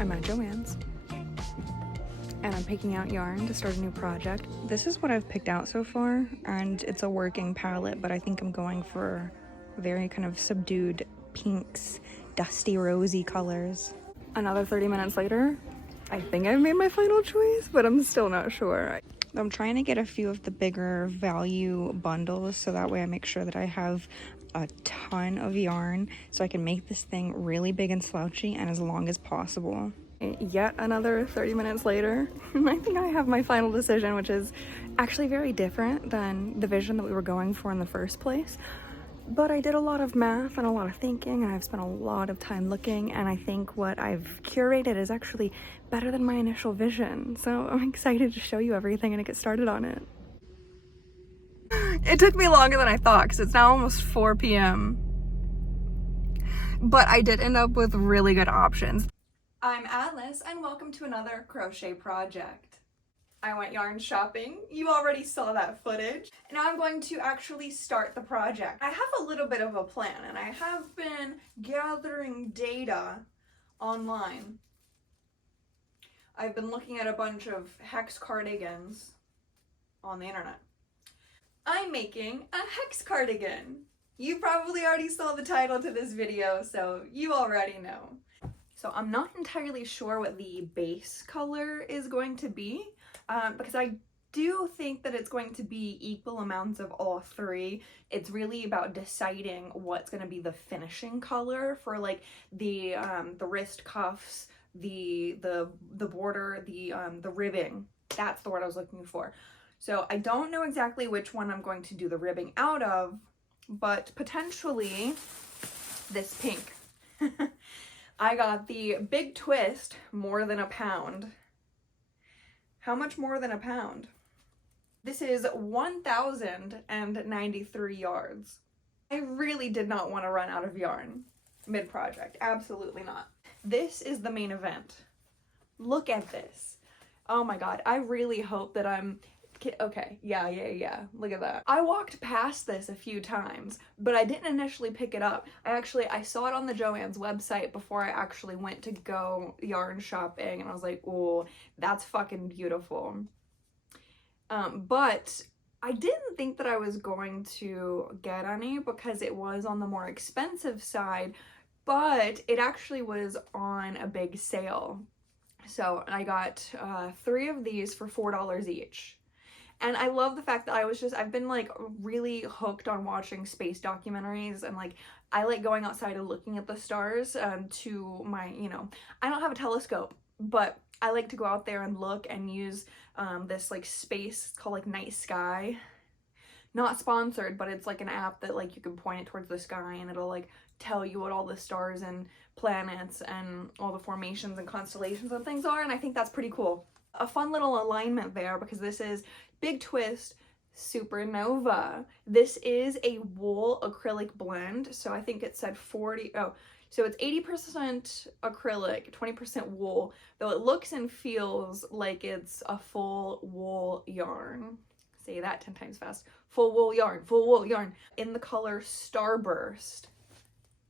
I'm at Joann's and I'm picking out yarn to start a new project. This is what I've picked out so far, and it's a working palette, but I think I'm going for very kind of subdued pinks, dusty rosy colors. Another 30 minutes later, I think I've made my final choice, but I'm still not sure. I'm trying to get a few of the bigger value bundles so that way I make sure that I have a ton of yarn so I can make this thing really big and slouchy and as long as possible. Yet another 30 minutes later, I think I have my final decision, which is actually very different than the vision that we were going for in the first place. But I did a lot of math and a lot of thinking, and I've spent a lot of time looking, and I think what I've curated is actually better than my initial vision. So I'm excited to show you everything and to get started on it. It took me longer than I thought because it's now almost 4 p.m. But I did end up with really good options. I'm Atlas, and welcome to another crochet project. I went yarn shopping. You already saw that footage. Now I'm going to actually start the project. I have a little bit of a plan, and I have been gathering data online. I've been looking at a bunch of hex cardigans on the internet. I'm making a hex cardigan. You probably already saw the title to this video, so you already know. So I'm not entirely sure what the base color is going to be, because I do think that it's going to be equal amounts of all three. It's really about deciding what's going to be the finishing color for like the wrist cuffs, the border, the ribbing. That's the word I was looking for. So I don't know exactly which one I'm going to do the ribbing out of, but potentially this pink. I got the Big Twist more than a pound. How much more than a pound? This is 1,093 yards. I really did not want to run out of yarn mid-project. Absolutely not. This is the main event. Look at this. Oh my god. I really hope that I'm... Okay, yeah. Look at that. I walked past this a few times, but I didn't initially pick it up. I saw it on the Joann's website before I actually went to go yarn shopping, and I was like, oh, that's fucking beautiful. But I didn't think that I was going to get any because it was on the more expensive side, but it actually was on a big sale. So I got 3 of these for $4 each. And I love the fact that I've been like really hooked on watching space documentaries, and like I like going outside and looking at the stars to my, I don't have a telescope, but I like to go out there and look and use this like space called like Night Sky. Not sponsored, but it's like an app that like you can point it towards the sky and it'll like tell you what all the stars and planets and all the formations and constellations and things are, and I think that's pretty cool. A fun little alignment there because this is Big Twist Supernova. This is a wool acrylic blend, so I think it said so it's 80% acrylic, 20% wool, though it looks and feels like it's a full wool yarn. Say that 10 times fast. Full wool yarn, in the color Starburst.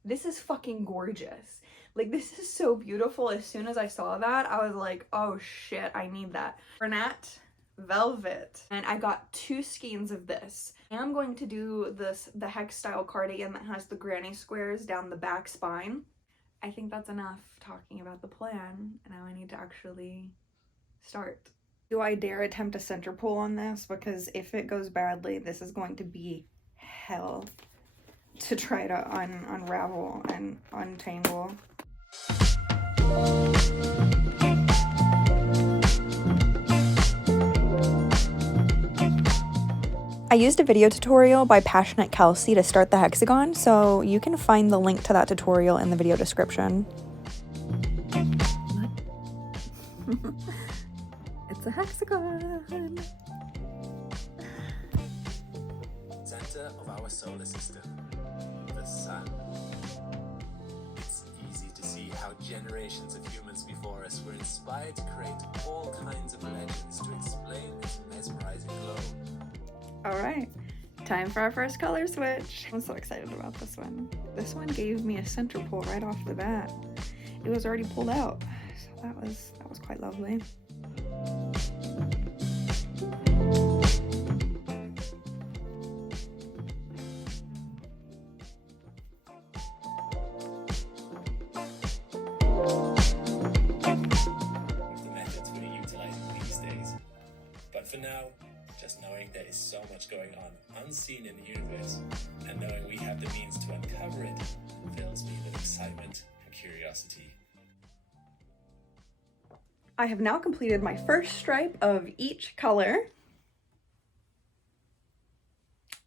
This is fucking gorgeous. Like, this is so beautiful. As soon as I saw that, I was like, oh shit, I need that. Bernat Velvet. And I got 2 skeins of this. I'm going to do the hex style cardigan that has the granny squares down the back spine. I think that's enough talking about the plan. Now I need to actually start. Do I dare attempt a center pull on this? Because if it goes badly, this is going to be hell to try to unravel and untangle. I used a video tutorial by Passionate Kelsey to start the hexagon, so you can find the link to that tutorial in the video description. It's a hexagon! Center of our solar system, the sun. It's easy to see how generations of humans before us were inspired to create all kinds of legends to explain its mesmerizing glow. Alright, time for our first color switch. I'm so excited about this one. This one gave me a center pull right off the bat. It was already pulled out. So that was quite lovely. The methods we're utilizing these days. But for now, just knowing there is so much going on unseen in the universe, and knowing we have the means to uncover it, fills me with excitement and curiosity. I have now completed my first stripe of each color.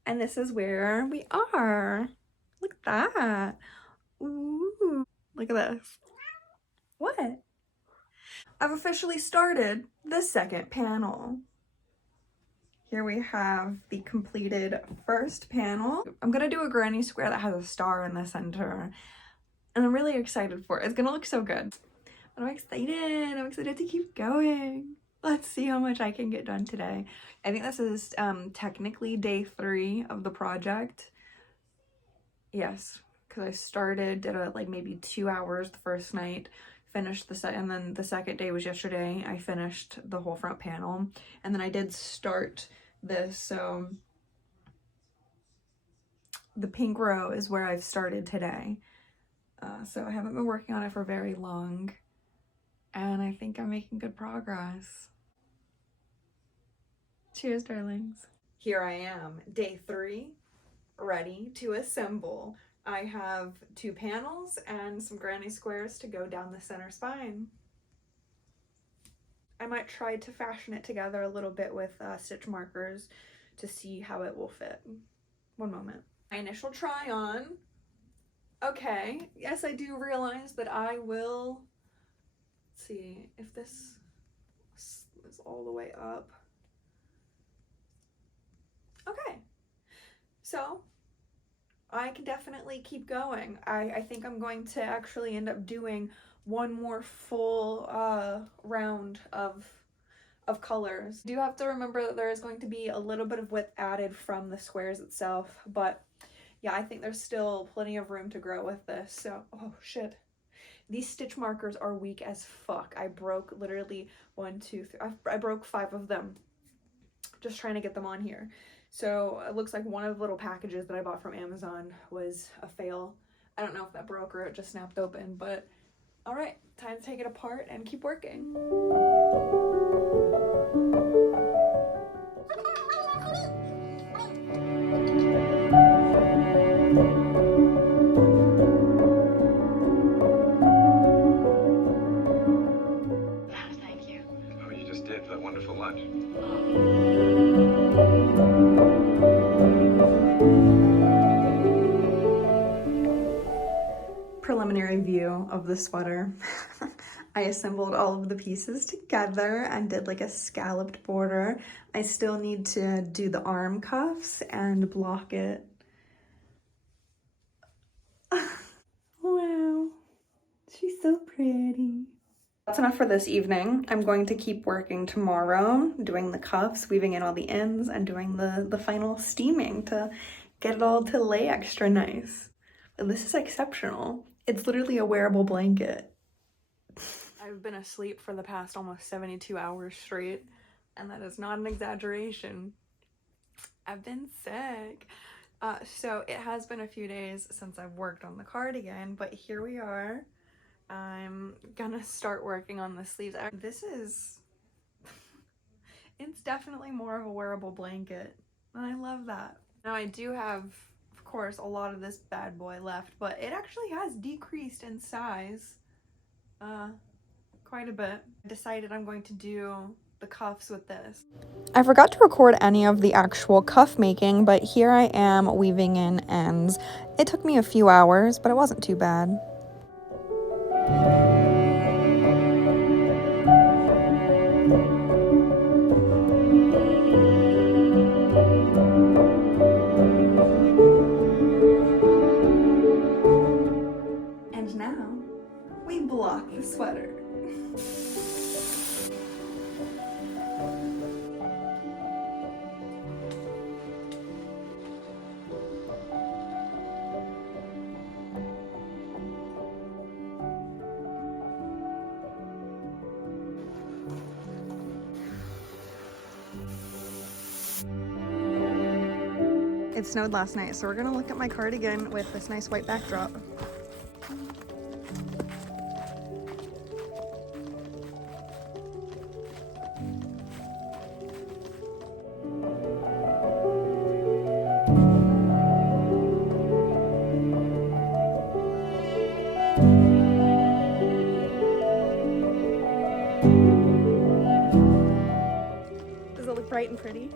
And this is where we are. Look at that. Ooh, look at this. What? I've officially started the second panel. Here we have the completed first panel. I'm gonna do a granny square that has a star in the center, and I'm really excited for it. It's gonna look so good. I'm excited. I'm excited to keep going. Let's see how much I can get done today. I think this is technically day 3 of the project. Yes, because I started, did like maybe 2 hours the first night, finished and then the second day was yesterday. I finished the whole front panel, and then I did start this, so the pink row is where I've started today. So I haven't been working on it for very long, and I think I'm making good progress. Cheers, darlings. Here I am, day 3, ready to assemble. I have 2 panels and some granny squares to go down the center spine. I might try to fashion it together a little bit with stitch markers to see how it will fit. One moment. My initial try on. Okay, yes, I do realize that I will, let's see if this is all the way up. Okay, so I can definitely keep going. I think I'm going to actually end up doing one more full round of colors. You do have to remember that there is going to be a little bit of width added from the squares itself, but yeah, I think there's still plenty of room to grow with this. So, oh shit. These stitch markers are weak as fuck. I broke literally 1, 2, 3. I broke 5 of them just trying to get them on here. So it looks like one of the little packages that I bought from Amazon was a fail. I don't know if that broke or it just snapped open, but all right, time to take it apart and keep working. Thank you. Oh, you just did for that wonderful lunch. Preliminary view of the sweater. I assembled all of the pieces together and did like a scalloped border. I still need to do the arm cuffs and block it. Wow, she's so pretty. That's enough for this evening. I'm going to keep working tomorrow, doing the cuffs, weaving in all the ends, and doing the final steaming to get it all to lay extra nice. And this is exceptional. It's literally a wearable blanket. I've been asleep for the past almost 72 hours straight, and that is not an exaggeration. I've been sick. So it has been a few days since I've worked on the cardigan, but here we are. I'm gonna start working on the sleeves. This is, it's definitely more of a wearable blanket, and I love that. Now I do have, of course, a lot of this bad boy left, but it actually has decreased in size quite a bit. I decided I'm going to do the cuffs with this. I forgot to record any of the actual cuff making, but here I am weaving in ends. It took me a few hours, but it wasn't too bad. And now we block the sweater. It snowed last night, so we're gonna look at my cardigan with this nice white backdrop. Does it look bright and pretty?